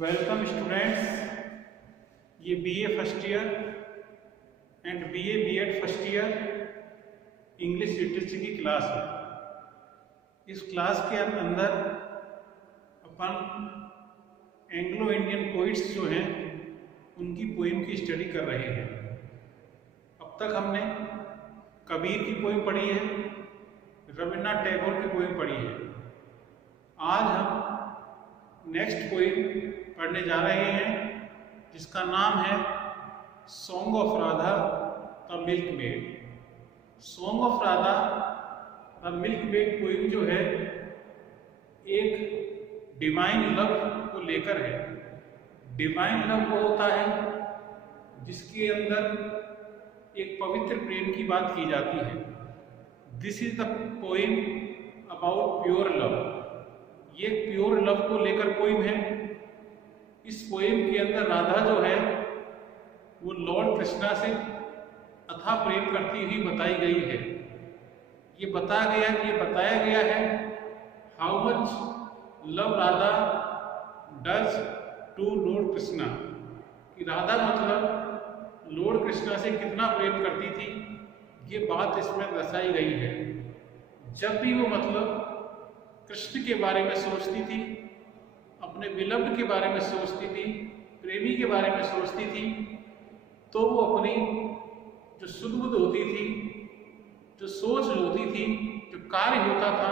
Welcome students, ये BA first year and BA BEd first year English literature की class है। इस class के अंदर अपन एंग्लो इंडियन पोइट्स जो हैं उनकी पोइम की स्टडी कर रहे हैं। अब तक हमने कबीर की पोइम पढ़ी है, रविन्द्रनाथ टैगोर की पोइम पढ़ी है। आज हम नेक्स्ट पोइम पढ़ने जा रहे हैं जिसका नाम है song of Radha the milk made. Song of Radha the milk made poem जो है एक डिवाइन लव को लेकर है। डिवाइन लव वो होता है जिसके अंदर एक पवित्र प्रेम की बात की जाती है। This is the poem about pure love. ये प्योर लव को लेकर पोइम है। इस पोइम के अंदर राधा जो है वो लॉर्ड कृष्णा से अथाह प्रेम करती हुई बताई गई है। ये बताया गया है how much love Radha does to lord Krishna, कि राधा मतलब लॉर्ड कृष्णा से कितना प्रेम करती थी, ये बात इसमें दर्शाई गई है। जब भी वो मतलब कृष्ण के बारे में सोचती थी, अपने विलम्ब के बारे में सोचती थी, प्रेमी के बारे में सोचती थी, तो वो अपनी जो सुध-बुध होती थी, जो सोच होती थी, जो कार्य होता था,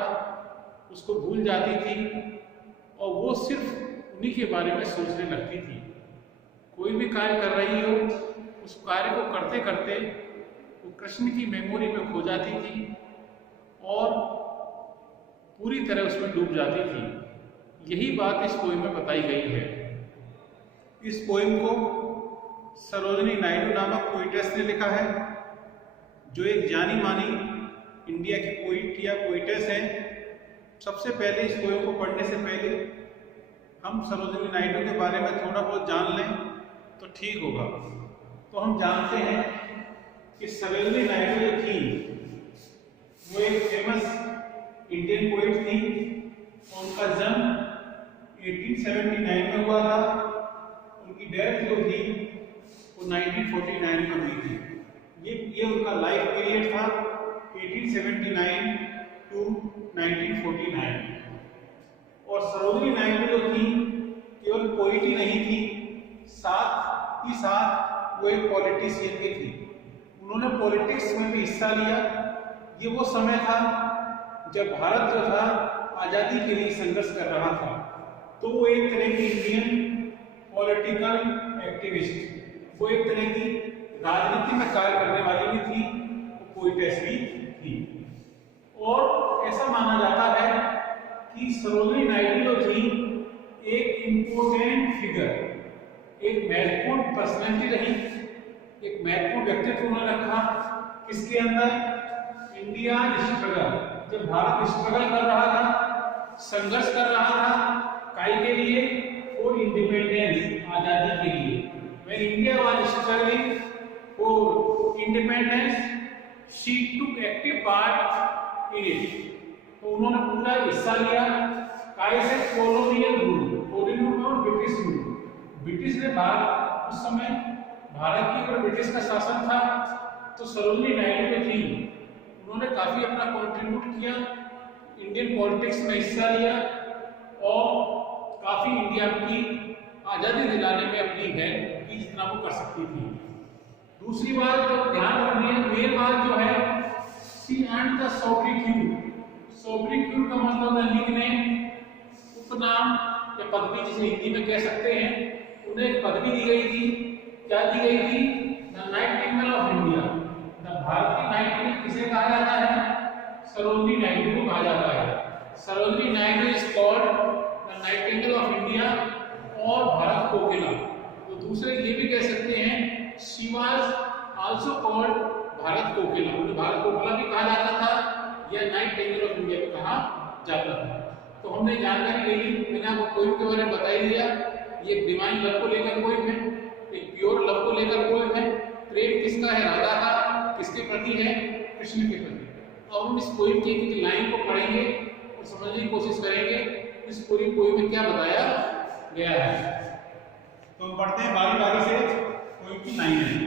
उसको भूल जाती थी और वो सिर्फ उन्हीं के बारे में सोचने लगती थी। कोई भी कार्य कर रही हो, उस कार्य को करते करते वो कृष्ण की मेमोरी में खो जाती थी और पूरी तरह उसमें डूब जाती थी। यही बात इस पोइम में बताई गई है। इस पोइम को सरोजिनी नायडू नामक पोइटेस ने लिखा है, जो एक जानी मानी इंडिया की पोइट या पोइटेस है। सबसे पहले इस पोइम को पढ़ने से पहले हम सरोजिनी नायडू के बारे में थोड़ा बहुत जान लें तो ठीक होगा। तो हम जानते हैं कि सरोजिनी नायडू जो थी वो एक फेमस इंडियन पोइट थी। उनका जन्म 1879 में हुआ था। उनकी डेथ जो थी वो 1949 में हुई थी। ये उनका लाइफ पीरियड था 1879 टू 1949। और सरोजिनी नायडू जो थी केवल पोइट ही नहीं थी, साथ ही साथ वो एक पॉलिटिशियन भी थी। उन्होंने पॉलिटिक्स में भी हिस्सा लिया। ये वो समय था जब भारत जो था आजादी के लिए संघर्ष कर रहा था। तो वो एक तरह की इंडियन पॉलिटिकल एक्टिविस्ट, वो एक तरह की राजनीति में कार्य करने वाली भी थी, वो पोइटेस भी थी। और ऐसा माना जाता है कि सरोजिनी नायडू जो थी एक इम्पोर्टेंट फिगर, एक महत्वपूर्ण पर्सनैलिटी रही, एक महत्वपूर्ण व्यक्तित्व उन्होंने रखा। किसके अंदर? इंडिया स्ट्रगल, जब भारत स्ट्रगल कर रहा था, संघर्ष कर रहा था, काई के लिए? फॉर इंडिपेंडेंस, आजादी के लिए। When India was struggling for independence, she took active part in it. तो उन्होंने पूरा हिस्सा लिया। काई से? कॉलोनियल रूल, कॉलोनियल और ब्रिटिश रूल। ब्रिटिश ने भारत, उस समय भारत के ऊपर ब्रिटिश का शासन था। तो सरोजिनी नायडू जो थी उन्होंने काफी अपना कंट्रीब्यूट किया, इंडियन पॉलिटिक्स में हिस्सा लिया और काफी इंडिया की आजादी दिलाने में अपनी है कि जितना वो कर सकती थी। दूसरी बात जो ध्यान रखनी है, मेन बात जो है, शी अर्न्ड द सोब्रिट्यूड। सोब्रिट्यूड का मतलब है निकनेम, उपनाम या पदवी, जिसे हिंदी में कह सकते हैं। उन्हें एक पदवी दी गई थी। क्या दी गई थी? The Nightingale of India. Bharat की नाइटिंगेल किसे कहा जाता है? सरोजिनी नायडू को कहा जाता है। Sarojini Naidu is called the Nightingale of India और भारत कोकिला। तो दूसरे ये भी कह सकते हैं, she was also called Bharat Kokila. उन्हें भारत कोकिला भी कहा जाता था या नाइटिंगेल ऑफ इंडिया भी कहा जाता था। तो हमने जानकारी ले ली, मैंने आपको पोइम के बारे में बता ही दिया। ये डिवाइन लव को लेकर पोइम है, एक प्योर लव को लेकर पोइम है। प्रेम किसका है? राधा का। किसके प्रति है? कृष्ण के प्रति। अब हम इस पोइम की एक लाइन को पढ़ेंगे और समझने की कोशिश करेंगे इस पूरी पोइम में क्या बताया गया है। तो हम पढ़ते हैं बारी बारी से पोएम की लाइन है।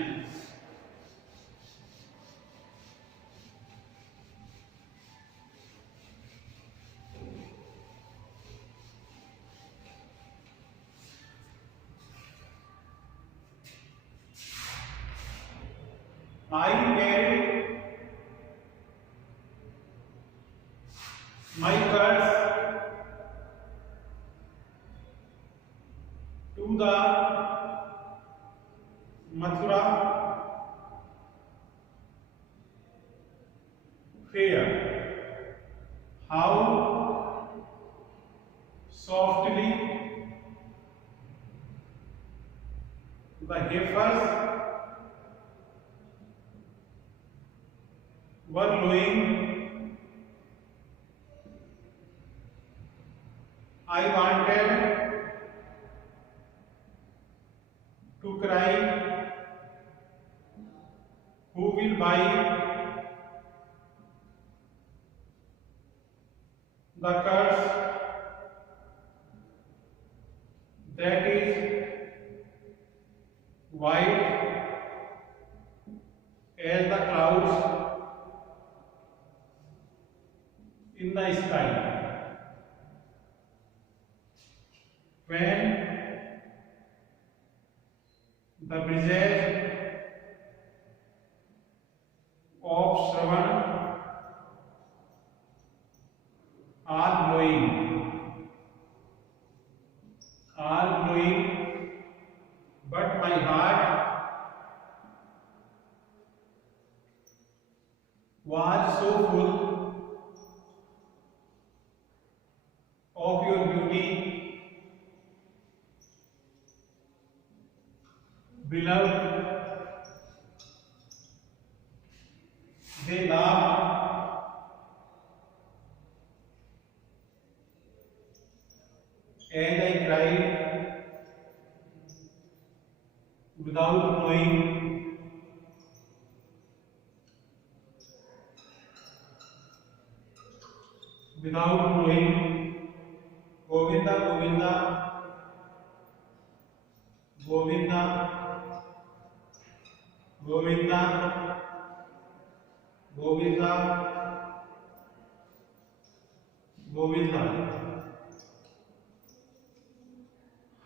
I carried my curds to the Mathura fair. How softly the heifers were lowing. I wanted to cry, who will buy the curds that is white as the clouds in the sky. When the breezes of Shravan are blowing, but my heart was so full of your beauty, beloved. They laughed and I cried without knowing. Govinda, Govinda, Govinda, Govinda, Govinda, Govinda.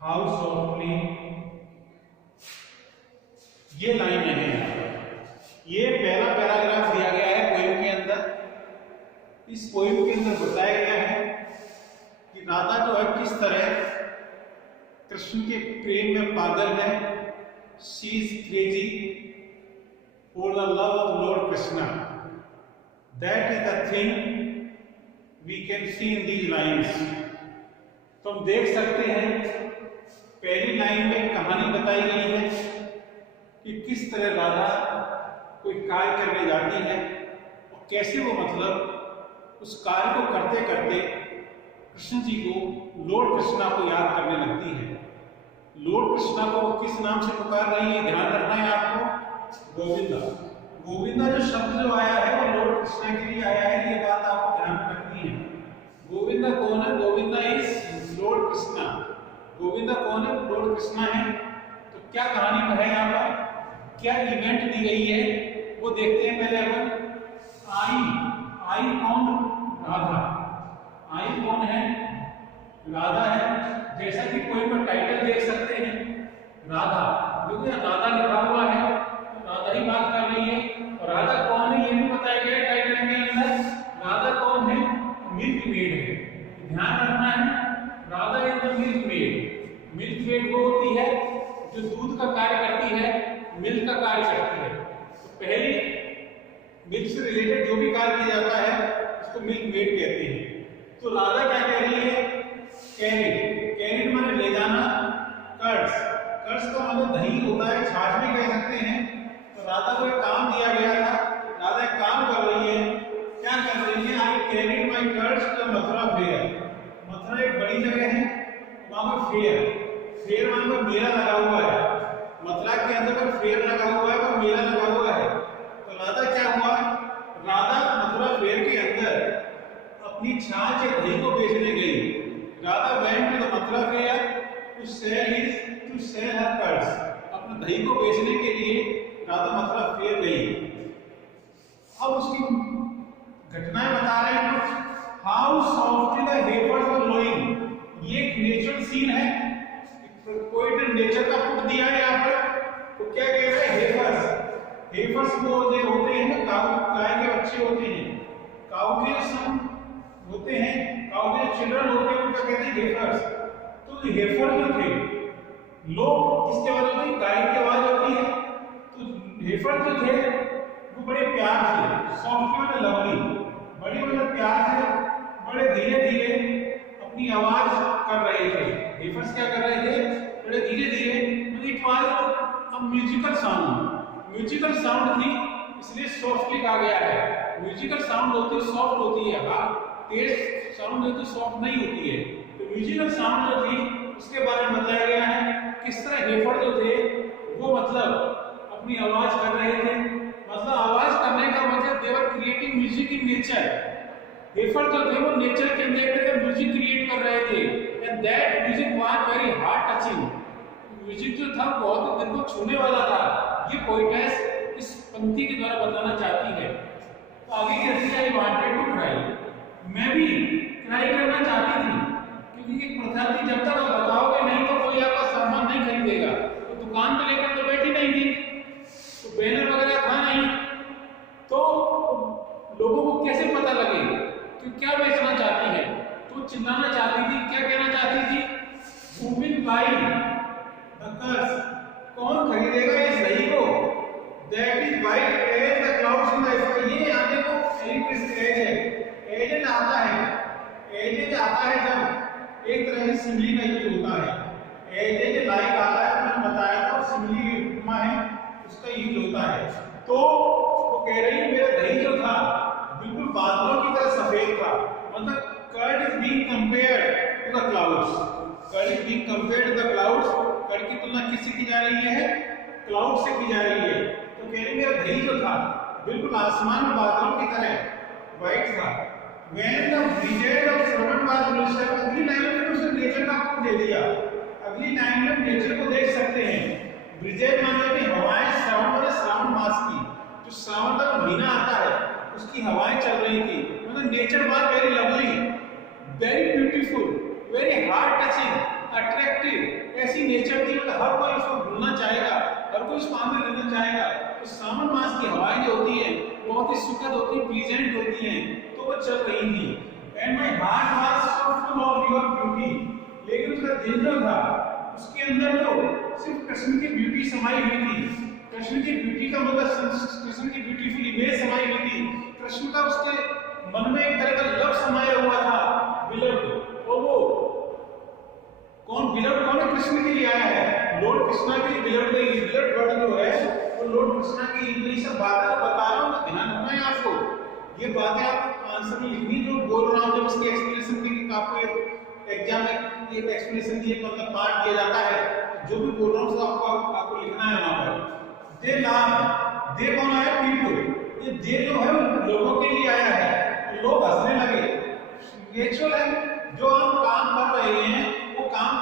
How softly. ये line है, ये पहला paragraph दिया गया है poem के अंदर। इस पोएम के अंदर बताया गया है कि राधा जो है किस तरह कृष्ण के प्रेम में पागल है। She is crazy for the love of lord Krishna. That is the thing we can see in these lines. तो हम देख सकते हैं पहली लाइन में कहानी बताई गई है कि किस तरह राधा कोई कार्य करने जाती है और कैसे वो मतलब उस कार्य को करते करते कृष्ण जी को, लॉर्ड कृष्णा को याद करने लगती है। लॉर्ड कृष्णा को वो किस नाम से पुकार रही है, ध्यान रखना है आपको, गोविंदा। गोविंदा जो शब्द जो आया है वो लॉर्ड कृष्णा के लिए आया है, ये बात आपको ध्यान रखनी है। गोविंदा कौन है? Govinda is Lord Krishna. गोविंदा कौन है? लॉर्ड कृष्णा है। तो क्या कहानी है यहाँ पर, क्या इवेंट दी गई है वो देखते हैं पहले अपन। आई कौन? राधा। आई कौन है? राधा है। जैसा कि कोई पर टाइटल देख सकते हैं राधा, क्योंकि राधा लिखा हुआ है, राधा ही बात कर रही है। और राधा कौन है ये भी बताया गया टाइटल के अंदर। राधा कौन है? मिल्क मेड है। ध्यान रखना है, Radha is the milk made. Milk made वो होती है जो दूध का कार्य करती है, मिल्क का कार्य करती है। तो पहले मिल्क से रिलेटेड जो भी कार्य किया जाता है उसको मिल्क मेड कहते हैं। तो राधा क्या कह रही है? कैरिड माने ले जाना, कर्ड्स का मतलब दही होता है, छाछ भी कह सकते हैं। तो राधा को एक काम दिया गया था, राधा एक काम कर रही है। क्या कर रही है? I carried my curds to Mathura fair. Mathura एक बड़ी जगह है, वहां पर फेयर माने मेला लगा हुआ है। मथुरा के अंदर पर फेयर लगा हुआ है, पर मेला लगा हुआ है। तो राधा क्या हुआ? राधा मथुरा फेयर के अंदर अपनी छाछ या दही को बेचने गई। Radha went to the Mathura fair. To sell is to sell her curds, अपने दही को बेचने के लिए राधा मथुरा फेयर गई। अब उसकी घटनाएं बता रहे हैं कुछ। How softly the heifers were blowing, ये एक नेचुरल सीन है, कोई नेचर का पुट दिया है यहाँ पर। तो क्या कह रहे हैं, हेपर्स, हेपर्स वो जो होते हैं ना, गाय के बच्चे होते हैं, काऊ के सन होते हैं, काऊ के चिल्ड्रन होते हैं, उनका कहते हैं हेपर्स। तो हेफर जो थे, लोग किसकी आवाज होती है, गाय की आवाज होती है। तो हेफर जो थे वो बड़े प्यार से, सॉफ्टली और लवली, बड़े मतलब प्यार से, बड़े धीरे धीरे अपनी आवाज कर रहे थे। हेफर्स क्या कर रहे थे, बड़े धीरे धीरे, it was a musical sound, musical sound थी, इसलिए सॉफ्टली कहा गया है। म्यूजिकल साउंड होती है, सॉफ्ट होती है, तेज साउंड होती है, सॉफ्ट नहीं होती है। तो म्यूजिकल साउंड जो थी उसके बारे में बताया गया है, किस तरह हेफर जो थे वो मतलब अपनी आवाज कर रहे थे। मतलब आवाज करने का मतलब they were creating music in nature. Heifer जो थे वो नेचर के अंदर म्यूजिक क्रिएट कर रहे थे, and that music was very heart touching. Music जो था बहुत दिल को छूने वाला था। ये पोएटेस इस पंक्ति के द्वारा बताना चाहती है। तो आगे कहती है, आई वांटेड टू क्राई, मैं भी क्राई करना चाहती थी, क्योंकि एक प्रथा थी, जब तक आप बताओगे नहीं तो कोई आपका सामान नहीं खरीदेगा। तो दुकान पे लेकर तो बैठी नहीं थी, तो बैनर वगैरह था नहीं, तो लोगों को कैसे पता लगे कि क्या बेचना चाहती है। तो चिल्लाना चाहती थी, क्या कहना चाहती थी, who will buy the curds, कौन खरीदेगा इस दही को, that is white as the clouds in the sky. ये यहाँ देखो एज है, एज आता है, एज आता है जब एक तरह की सिमिली का यूज होता है। एज लाइक आता है, मैंने बताया था, सिमिली उपमा है, उसका यूज होता है। तो वो कह रही है मेरा दही जो था बिल्कुल बादलों की तरह सफेद था, मतलब curd is being compared to the clouds, curd is being compared to the clouds. Curd की तुलना किससे की जा रही है, क्लाउड से की जा रही है। तो कह रही मेरा दही जो था बिल्कुल आसमान में बादलों की तरह व्हाइट था। When the brigade of servant was reached, अगली लाइन में उसने नेचर का आपको दे दिया। अगली लाइन में नेचर को देख सकते हैं। ब्रिजेड मतलब कि हवाएं, श्रावण और श्रावण मास की जो श्रावण का महीना आता है उसकी हवाएं चल रही थी। मतलब nature was very lovely, very beautiful, very heart touching, attractive. ऐसी नेचर थी, मतलब हर कोई उसको भूलना चाहेगा, हर कोई उसको आनंद लेना चाहेगा। तो श्रावण मास की हवाएं जो होती है बहुत ही सुखद होती है, प्लीजेंट होती हैं, तो वो चल रही थी। And my heart was so full of your beauty, लेकिन उसका दिल जो था उसके अंदर जो सिर्फ कृष्ण की ब्यूटी समाई हुई थी। कृष्ण की ब्यूटी का मतलब कृष्ण की ब्यूटीफुल इमेज समाई हुई थी। कृष्ण का उसके मन में एक तरह का लव समाया हुआ था, बिलव्ड। और वो कौन बिलव्ड, कौन है, कृष्ण के लिए आया है, लॉर्ड कृष्णा के लिए बिलव्ड है। बिलव्ड वर्ड जो है वो लॉर्ड कृष्णा की इंग्लिश सब बातें बता रहा हूँ, ध्यान रखना है आपको। ये बातें आप आंसर में लिखनी जो बोल रहा हूँ, जब इसकी एक्सप्लेनेशन दी, आपको एग्जाम में एक एक्सप्लेनेशन दिए, मतलब पार्ट दिया जाता है, जो भी बोल रहा हूँ सब आपको लिखना है वहां पर। दे लाभ, दे कौन आया, पीपल, ये दे जो है लोगों के लिए आया है। तो लोग हंसने लगे, नेचुरल है, जो हम काम कर रहे हैं वो काम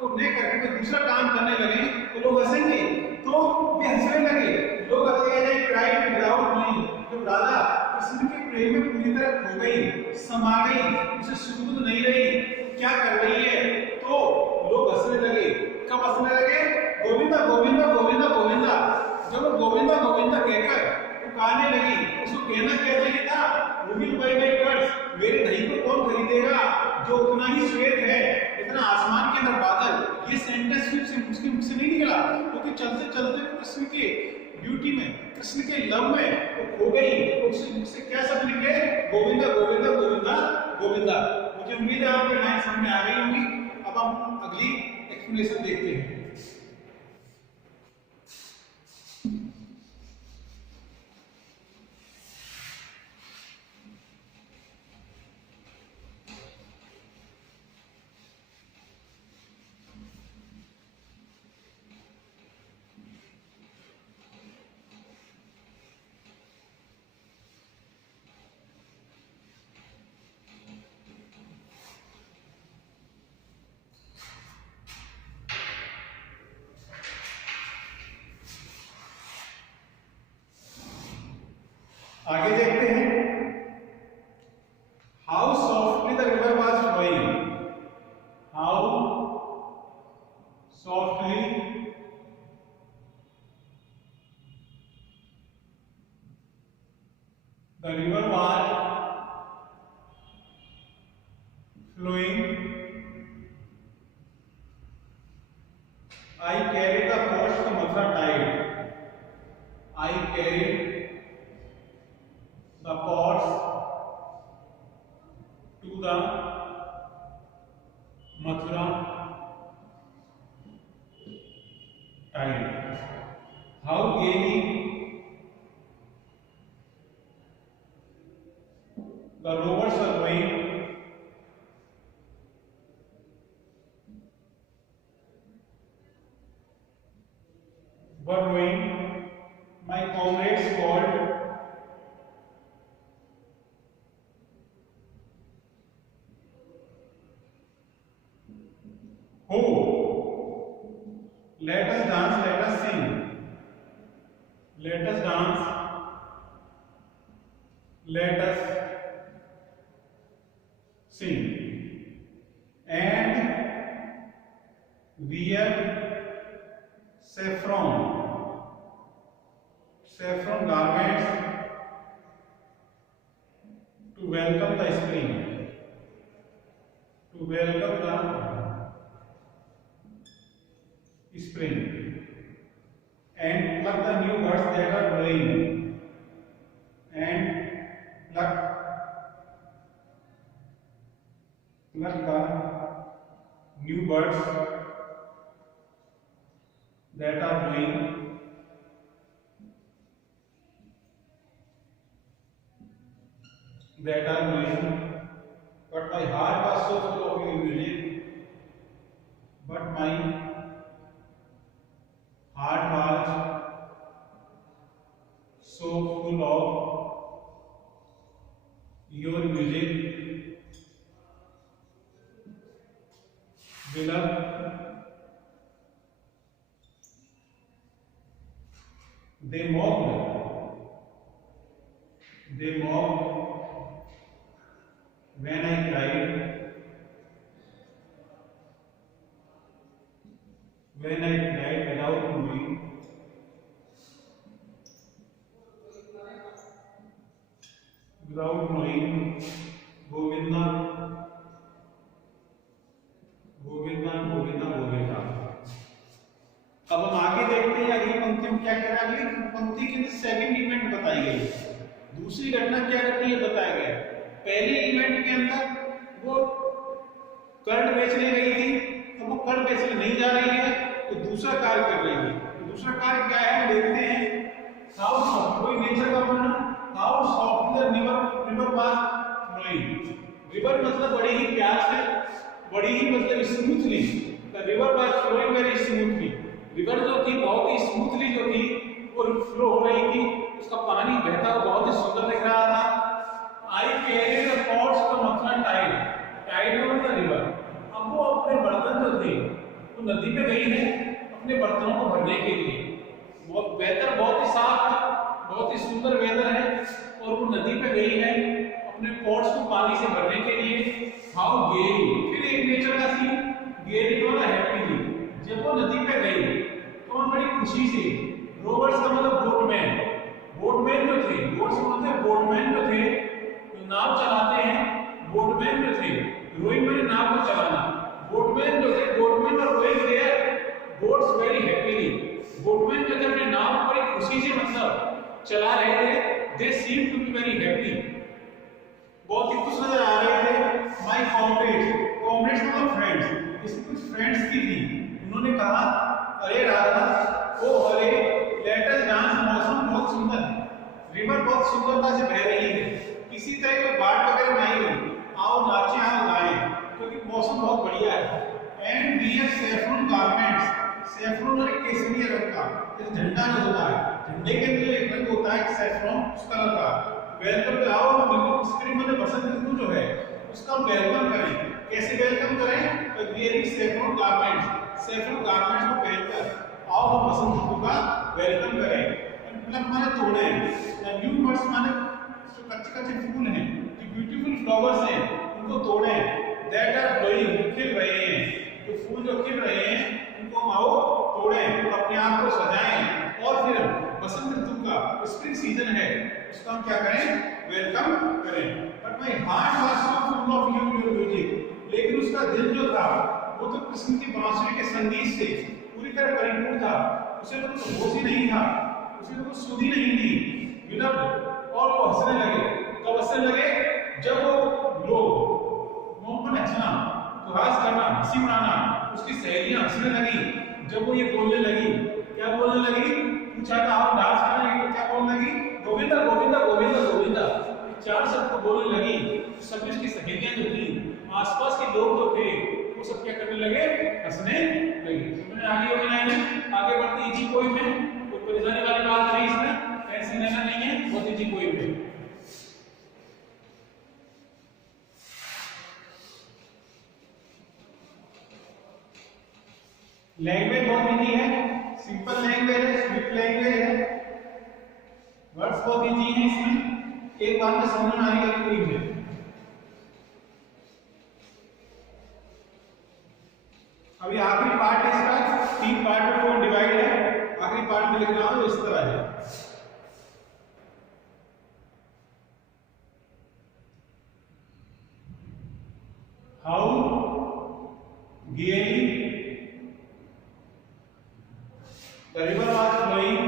को नहीं करके दूसरा काम करने लगे तो लोग हंसेंगे, तो वे हंसने लगे। लोग हंसे, क्राइड विदाउट नोइंग, जब राधा कृष्ण के प्रेम में पूरी तरह खो गई, समा गई, उसे सुध नहीं रही, क्या कर रही है, तो लोग हंसने लगे। कब हंसने लगे, गोविंदा गोविंदा गोविंदा गोविंदा, जब वो गोविंदा गोविंदा कहकर पुकारने लगी, उसको कहना क्या चाहिए था, विल बाय माय कर्ड्स, मेरे दही को कौन खरीदेगा जो उतना ही श्वेत है, इतना आसमान के अंदर बादल। ये सेंटेंस उसके मुख से नहीं निकला, क्योंकि चलते चलते कृष्ण के ब्यूटी में, कृष्ण के लव में वो खो गई। तो उससे क्या शब्द निकले, गोविंदा गोविंदा गोविंदा गोविंदा। मुझे उम्मीद है आपके लाइन समझ में आ गई होंगी। अब हम अगली एक्सप्लेनेशन देखते हैं। आगे देखते हैं, how softly the river was flowing, how softly the river was flowing. I carried the pots to Mathura tide. I carried the pots to the Mathura tide. How gaily the rowers are rowing. Were rowing. My comrades called. Ho! Let us dance, let us sing. Let us dance. Let us sing. And wear saffron garments to welcome the spring, to welcome the spring, and pluck the new buds that are growing, and pluck the new buds that are growing, but my heart was so full of your music, but my heart was so full of your music, beloved. They mocked when I cried, without knowing, Govinda, Govinda, Govinda, Govinda. अब हम आगे देखते हैं अगली पंक्ति में क्या कह रहा है। अगली पंक्ति के अंदर सेकंड इवेंट बताई गई है, दूसरी घटना क्या घटी है बताया गया। पहले इवेंट के अंदर वो कर्ण बेचने गई थी, अब वो कर्ण बेचने नहीं जा रही है, तो दूसरा कार्य कर रही है। तो दूसरा कार्य क्या है देखते हैं। हाउ सॉफ्ट, कोई नेचर का वर्णन, how soft the river was flowing. River मतलब बड़े ही प्यार से, बड़ी ही मतलब smoothly, the river was flowing very smoothly. River जो थी बहुत ही स्मूथली जो थी वो फ्लो हो रही थी, उसका पानी बहता हुआ बहुत ही सुंदर दिख रहा था। I carried the pots to Mathura tide, tide मतलब रिवर। अब वो अपने बर्तन जो थे वो नदी पे गई है अपने बर्तनों को भरने के लिए। बहुत बेहतर, बहुत ही साफ है, बहुत ही सुंदर वेदर है, और वो नदी पे गई है अपने पॉट्स को पानी से भरने के लिए। हाउ गेली, फिर एक नेचर का सीन, गेली वाला हैप्पीली। जब वो नदी पे गई तो वो बड़ी खुशी से, रोवर्स का मतलब बोटमैन, बोटमैन जो थे, बोट्स मतलब बोटमैन जो थे, तो नाव चलाते हैं, बोटमैन जो थे, रोइंग में नाव को चलाना, बोटमैन जो थे, बोटमैन और rowing their boats very happily. Boatman जो थे अपने नाव को बड़ी खुशी से मतलब चला रहे थे। They seem to be very happy, बहुत ही खुश नजर आ रहे थे। माय कॉमरेड्स मतलब फ्रेंड्स, इसमें कुछ फ्रेंड्स की थी, उन्होंने कहा अरे राधा, ओ अरे लेट अस डांस, मौसम बहुत सुंदर है, रिवर बहुत सुंदरता से बह रही है, किसी तरह कोई बाढ़ वगैरह नहीं हुई, आओ नाचे, आओ गाएं, क्योंकि मौसम बहुत बढ़िया है। And wear saffron garments, saffron और केसरिया रंग का, जैसे झंडा जो होता है, झंडे के अंदर एक रंग होता है सैफरन, उस कलर का। वेलकम पे आओ, बिल्कुल स्प्रिंग मतलब बसंत ऋतु जो है उसका हम वेलकम करें। कैसे वेलकम करें? Wearing saffron garments, saffron garments को पहनकर आओ हम बसंत ऋतु का वेलकम करें। प्लक माने तोड़े, न्यू बर्ड्स माने जो कच्चे कच्चे फूल हैं, जो ब्यूटीफुल फ्लावर्स हैं, उनको तोड़ें। दैट आर ग्रोइंग, खिल रहे हैं, जो फूल जो खिल रहे हैं उनको हम आओ तोड़ें और अपने आप को सजाएं। और फिर बसंत ऋतु का स्प्रिंग सीजन है, उसका हम क्या करें, वेलकम करें। But my heart was so full of you your music, लेकिन उसका दिल जो था वो तो कृष्ण की बांसुरी के संगीत से पूरी तरह परिपूर्ण था। उसे तो कुछ होश ही नहीं था, उसे तो कुछ सुध ही नहीं थी। विनम्र और वो हंसने लगे। कब हंसने लगे, जब वो लोग मुंह पर नचना, उपहास करना, हंसी उड़ाना, उसकी सहेलियां हंसने लगी। जब वो ये बोलने लगी, क्या बोलने लगी, पूछा था आप डांस करेंगे तो क्या बोलने लगी, गोविंदा गोविंदा गोविंदा गोविंदा, चार शब्द को बोलने लगी। सब उसकी सहेलियां जो थी, आसपास के लोग जो थे, वो सब क्या करने लगे, हंसने लगे। समझ आगे हो गया है, आगे बढ़ते इजी पोइम में, कोई परेशानी वाली बात नहीं इसमें, टेंशन लेना नहीं है, बहुत इजी पोइम है। लैंग्वेज बहुत इजी है, सिंपल लैंग्वेज है, स्विफ्ट लैंग्वेज है, वर्ड्स बहुत इजी है। इसमें एक बात में समझ में आने वाली कोई है। अभी आखिरी पार्ट है इसका, 3 पार्ट में वो डिवाइड है। आखिरी पार्ट में लिख रहा हूं इस तरह है। हाउ गेली the river was flowing,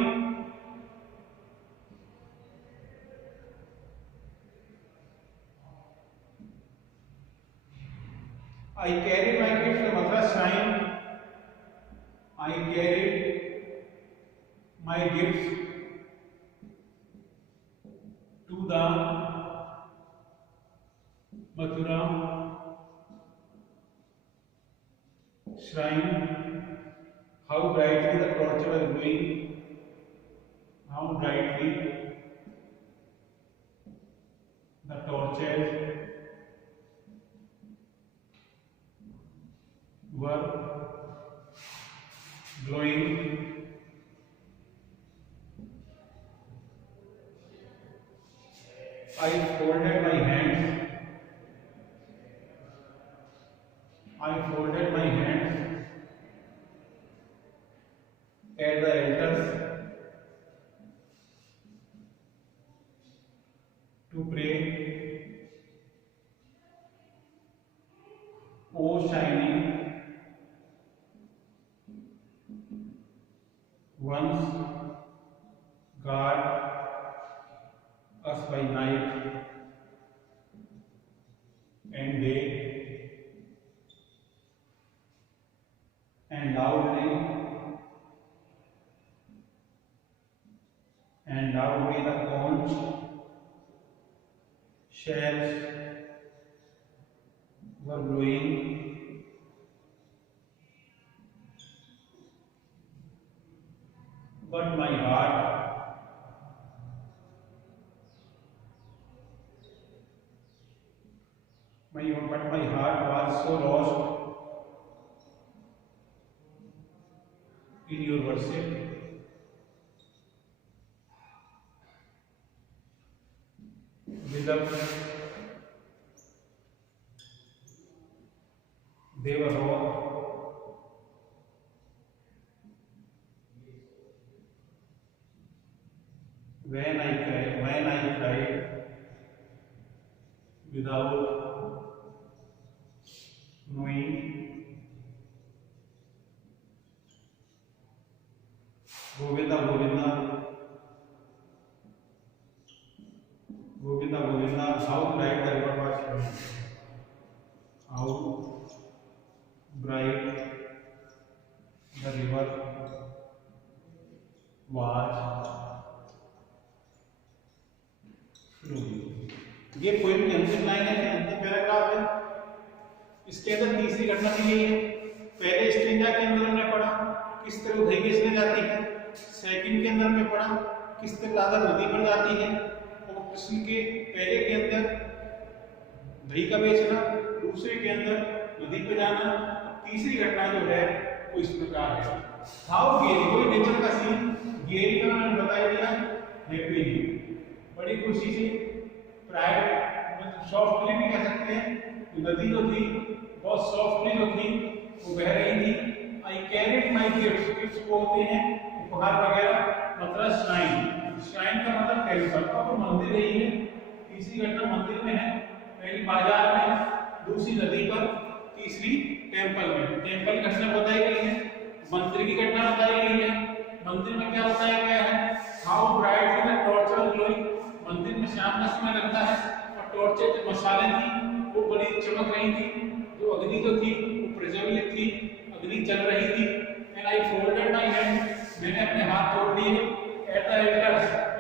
I carried my gift to Mathura shrine, I carried my gifts to the Mathura shrine. How brightly the torch was glowing, how brightly the torches were glowing. I folded my hands, I folded my hands at the altars to pray. O shining ones, guard us by night and day, and loudly the conch shells were blowing. But my heart was so lost in your worship. Beloved, they were all when I cried without knowing. Govinda Govinda Govinda Govinda, how bright the river was flowing, how bright the river was flowing. ये poem की अंतिम line है, अंतिम paragraph है। इसके अंदर तीसरी घटना दी गई है। पहले स्टेंजा के अंदर हमने पढ़ा किस तरह उदय बेचने जाती है, सेकंड के अंदर में पढ़ा किस तरह राधा नदी पर जाती है, और कृष्ण के पहले के अंदर दही का बेचना, दूसरे के अंदर नदी पे जाना, तीसरी घटना जो है वो इस प्रकार है। हाउ गेरी, कोई नेचर का सीन, गेरी का मैंने बता दिया, हैप्पी, बड़ी खुशी से राइट मतलब सॉफ्टली भी कह सकते हैं। नदी जो थी बहुत सॉफ्टली जो थी वो बह रही थी। आई कैरिड माई गिफ्ट्स, गिफ्ट्स बोलते हैं उपहार वगैरह, मतलब श्राइन, श्राइन का मतलब टेम्पल। अब तो मंदिर रही है, तीसरी घटना मंदिर में है, पहली बाजार में, दूसरी नदी पर, तीसरी टेम्पल में। टेम्पल की घटना बताई गई है, मंदिर की घटना बताई गई है। मंदिर में क्या बताया गया है, how brightly the torch was glowing, मंदिर में शाम का समय लगता है और टॉर्चें जो मसाले थी वो बड़ी चमक रही थी, जो अग्नि जो थी वो प्रज्वलित थी, अग्नि जल रही थी। And I folded my hand, मैंने अपने हाथ तोड़ दिए। एट द एल्टर,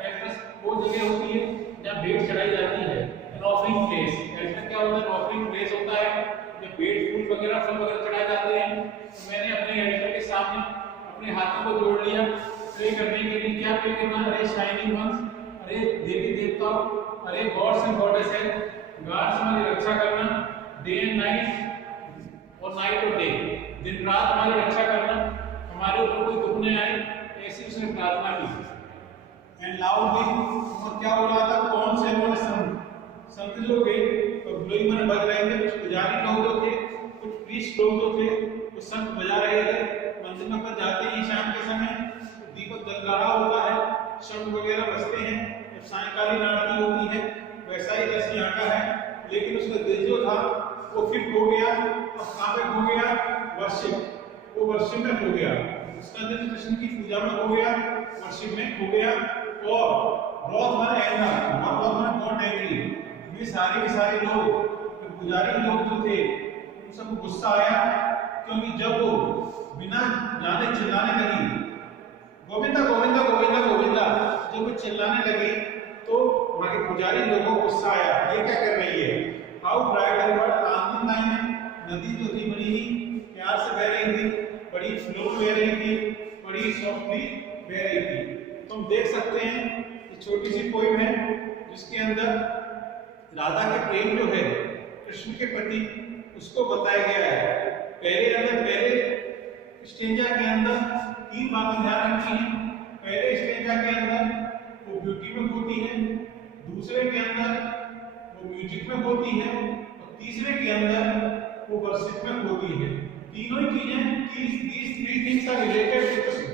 एल्टर वो जगह होती है जहाँ भेंट चढ़ाई जाती है, एन ऑफरिंग प्लेस। एल्टर क्या होता है, ऑफरिंग प्लेस होता है जब भेंट फूल वगैरह फल वगैरह चढ़ाए जाते हैं। तो मैंने अपने एल्टर के सामने अपने हाथों को जोड़ लिया प्रे करने के लिए। क्या प्रे करना, अरे शाइनिंग वंस, अरे देवी देवताओं, अरे गॉड्स एंड गॉडेसेस, गॉड्स हमारी रक्षा करना, डे एंड नाइट और नाइट और डे, दिन रात हमारी रक्षा करना, हमारे ऊपर कोई दुख नहीं आए, ऐसी उसने प्रार्थना की। एंड लाउडली, और क्या हो रहा था, कौन से वो संत जो थे तो ग्लोइंग में बज रहे थे। कुछ पुजारी लोग जो थे, कुछ प्रीस्ट लोग जो थे वो शंख बजा रहे थे। मंदिर में पर जाते ही शाम के समय दीपक जल रहा होता है, शंख वगैरह बजते हैं, जब सायंकालीन आरती होती है। वैसा ही दस यहाँ का है, लेकिन उसका दिल जो था वो फिट हो गया और कहाँ पे हो गया, वर्शिप, वो वर्शिप में हो गया। उसका दिल कृष्ण की पूजा में हो गया, वर्शिप में हो गया। और बहुत मन एंगा, बहुत मन गॉट एंग्री, ये सारे के सारे लोग, पुजारी लोग जो थे उन सबको गुस्सा आया, क्योंकि जब वो बिना जाने चिल्लाने लगी, गोविंदा गोविंदा गोविंदा गोविंदा, जब वो चिल्लाने लगी तो वहां के पुजारी लोगों को गुस्सा आया, ये क्या कर रही है। How bright and Anand line है, नदी जो थी बड़ी ही प्यार से बह रही थी, बड़ी फ्लो बह रही थी, बड़ी सॉफ्टली बह रही थी। तुम देख सकते हैं ये छोटी सी पोइम है जिसके अंदर राधा के प्रेम जो है कृष्ण के प्रति उसको बताया गया है। पहले स्टेंजा के अंदर तीन बातें ध्यान रखी हैं। पहले स्टेंजा के अंदर वो ब्यूटी में होती है, दूसरे के अंदर वो म्यूजिक में होती है और तीसरे के अंदर वो वर्शिप में होती है। तीनों ही चीजें, these three things are related to Krishna.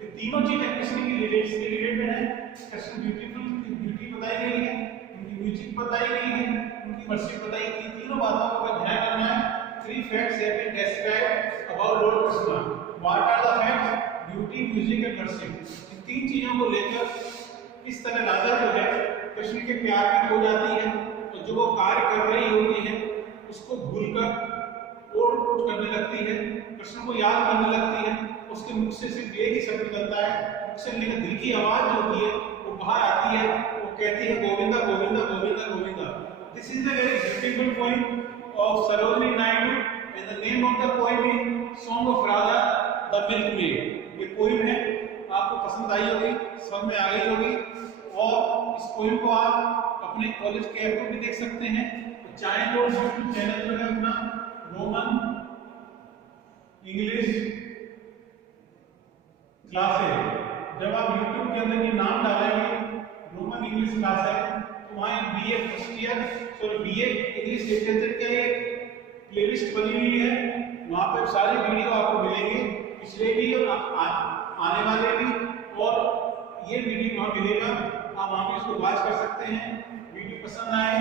ये तीनों चीजें कृष्ण की रिलेटेड है। कृष्ण ब्यूटी बताई गई है, उनकी म्यूजिक बताई गई है, उनकी वर्शिप बताई गई है। तीनों बातों का ध्यान रखना है। Three facts have been described about Lord Krishna. What are the facts? Beauty, music and worship. इन तीन चीजों को लेकर इस तरह राधा जो है कृष्ण के प्यार में खो जाती है और जो वो कार्य कर रही होती है उसको भूलकर और कुछ करने लगती है, कृष्ण को याद करने लगती है। उसके मुख से सिर्फ एक ही शब्द निकलता है, मुख से लेकर दिल की आवाज जो होती है वो बाहर आती है, वो कहती है Govinda Govinda Govinda Govinda. This is the very beautiful poem of Sarojini Naidu, and the name of the poem is Song of Radha, the Milkmaid। ये पोइम है, आपको पसंद आई होगी, समझ में आ गई होगी। और इस पोइम को आप अपने कॉलेज के ऐप पर भी देख सकते हैं। तो चाहे तो यूट्यूब चैनल जो है अपना रोमन इंग्लिश क्लास है, जब आप यूट्यूब के अंदर ये नाम डालेंगे रोमन इंग्लिश क्लास है, तो वहाँ BA first year BA English literature का एक प्लेलिस्ट बनी हुई है। वहाँ पर सारे वीडियो आपको मिलेंगे, पिछले भी और आने वाले भी, और ये वीडियो वहाँ मिलेगा। आप वहाँ पे इसको वॉच कर सकते हैं। वीडियो पसंद आए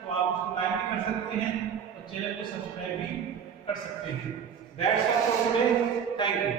तो आप उसको लाइक भी कर सकते हैं और चैनल को सब्सक्राइब भी कर सकते हैं। That's all for today, thank you.